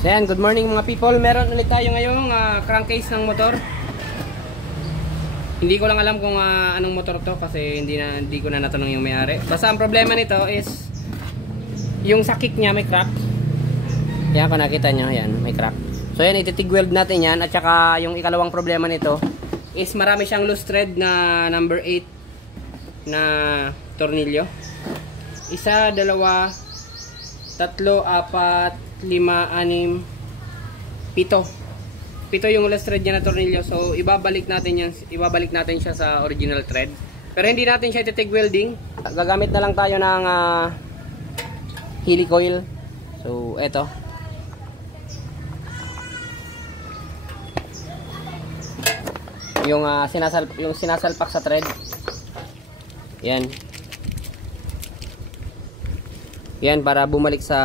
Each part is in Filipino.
So yan, good morning mga people. Meron ulit tayo ngayong crankcase ng motor. Hindi ko lang alam kung anong motor to kasi hindi ko na natanong yung may-ari. Basta ang problema nito is yung sa kick niya may crack. Yan, kung nakita nyo, yan, may crack. So yan, ititig weld natin yan. At saka yung ikalawang problema nito is marami siyang loose thread na number 8 na tornilyo. Isa, dalawa, tatlo, apat, 5, 6, 7 yung last thread niya na tornilyo. So ibabalik natin siya sa original thread. Pero hindi natin siya iti-TIG welding. Gagamit na lang tayo ng helicoil. So eto. Yung sinasalpak sa thread. Yan. Yan para bumalik sa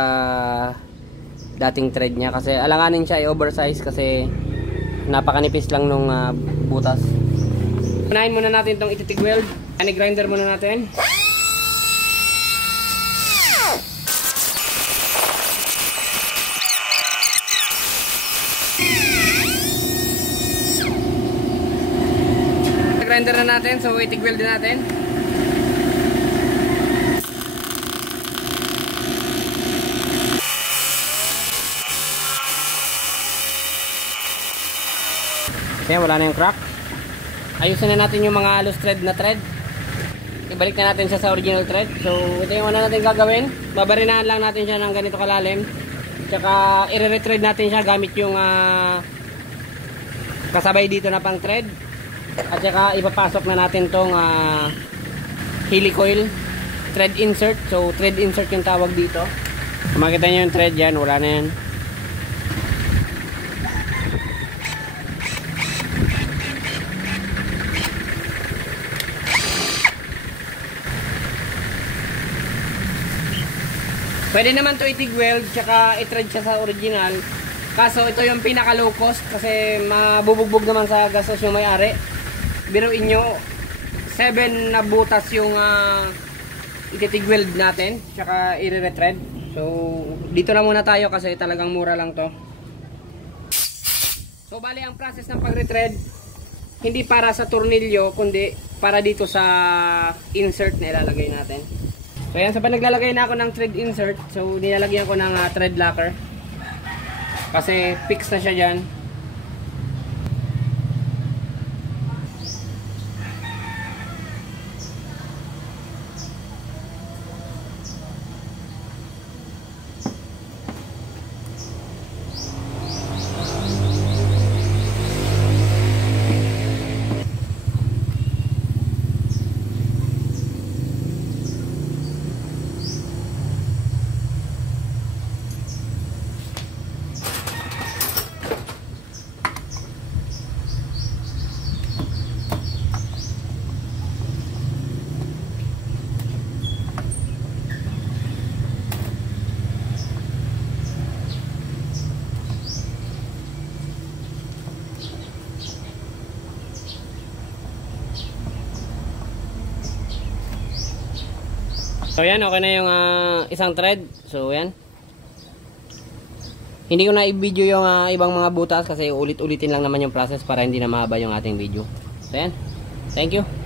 dating thread niya kasi alanganin siya i-oversize kasi napakanipis lang nung butas. Unahin muna natin itong iti-TIG weld. Grinder muna natin. Grinder na natin, so iti-TIG weld din natin. Kaya wala na yung crack. Ayusin na natin yung mga loose thread na thread. Ibalik na natin siya sa original thread. So ito yung una natin gagawin. Babarinahan lang natin siya ng ganito kalalim. Tsaka i-retread natin siya gamit yung kasabay dito na pang thread. At tsaka ipapasok na natin tong helicoil thread insert. So thread insert yung tawag dito. Kung makita nyo yung thread yan, wala na yan. Pwede naman to i-TIG weld tsaka i-thread siya sa original. Kaso ito yung pinaka low cost kasi mabubugbog naman sa gastos yung may-ari. Biruin nyo 7 na butas yung iti-TIG weld natin tsaka i-retread. So dito na muna tayo kasi talagang mura lang to. So bali ang process ng pag-retread hindi para sa tornilyo kundi para dito sa insert na ilalagay natin. So yan, so pa naglalagay na ako ng thread insert, so nilalagyan ko ng thread locker kasi fix na siya dyan. So yan, okay na yung isang thread. So yan. Hindi ko na i-video yung ibang mga butas kasi ulit-ulitin lang naman yung process para hindi na mahaba yung ating video. So yan. Thank you.